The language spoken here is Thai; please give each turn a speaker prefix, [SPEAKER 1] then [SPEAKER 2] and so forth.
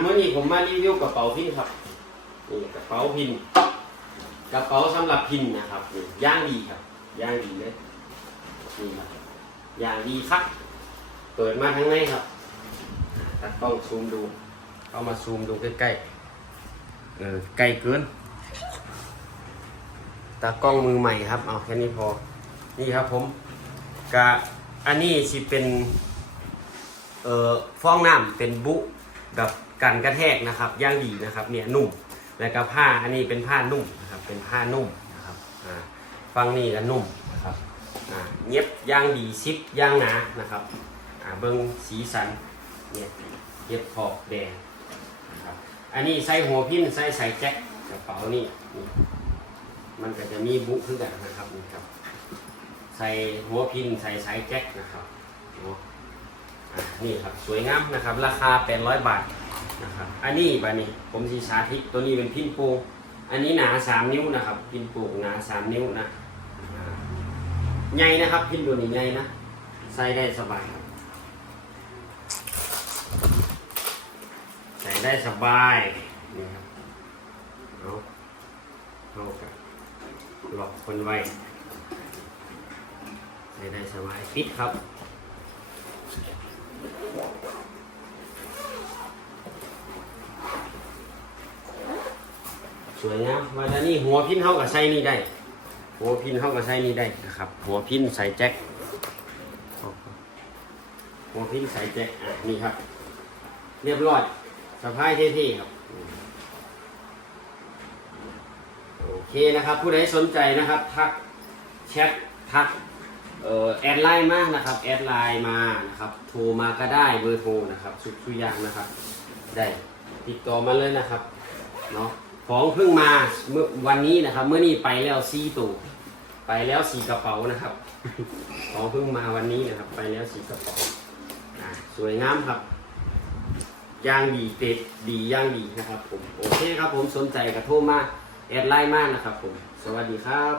[SPEAKER 1] เมื่อนี้ผมมารีวิวกระเป๋าพินครับนี่กระเป๋าพิน กระเป๋าสำหรับพินนะครับย่างดีครับย่างดีเลยนี่ครับย่างดีครับเปิดมาทั้งในครับตัดกล้องซูมดู เอามาซูมดูใกล้ๆเออใกล้เกินตากล้องมือใหม่ครับเอาแค่นี้พอ นี่ครับผมกะอันนี้สิเป็นเอ่อฟองน้ำเป็นบุ กับกันกระแทกนะครับย่างดีนะครับเนี่ยนุ่ม แล้วก็ผ้าอันนี้เป็นผ้านุ่มนะครับเป็นผ้านุ่มนะครับฟังนี่ก็นุ่มนะครับเย็บย่างดีซิปย่างหนานะครับเบิ้งสีสันเนี่ยเย็บขอบแดงนะครับอันนี้ใส่หัวพินใส่ใส่แจ็คกระเป๋านี่นมันก็จะมีบุขึ้นกันนะครับนี่ครับใส่หัวพินใส่สายแจ็คนะครับ นี่ครับสวยงามนะครับ ราคา 800 บาทนะครับอันนี้บานี้ผมสีสาธิตตัวนี้เป็นพินปงอันนี้หนา 3 นิ้วนะครับ พินปงหนา 3 นิ้วนะใหญ่นะครับ พินตัวนี้ใหญ่นะใส่ได้สบายใส่ได้สบายนี่ครับเอาเอากับหลอกคนไว้ใส่ได้สบายปิดครับ สวยงามวันนี้หัวพินเข้ากับไส้นี่ได้ หัวพินเข้ากับไส้นี่ได้นะครับ หัวพินใส่แจ็ค หัวพินใส่แจ็คอะนี่ครับ เรียบร้อยสะพายเท่ๆครับ โอเคนะครับ ผู้ใดสนใจนะครับ ทักแชททัก เอ่อแอดไลน์มานะครับแอดไลน์มานะครับโทรมาก็ได้เบอร์โทรนะครับสุดทุกอย่างนะครับ ได้ติดต่อมาเลยนะครับเนาะของเพิ่งมาเมื่อวันนี้นะครับ เมื่อนี้ไปแล้วซีตู่ไปแล้วสีกระเป๋านะครับของเพิ่งมาวันนี้นะครับ ไปแล้วสีกระเป๋าสวยงามครับย่างดีเป็ดดีย่างดีนะครับผมโอเคครับผมสนใจกระโทรมาแอดไลน์มากนะครับผม สวัสดีครับ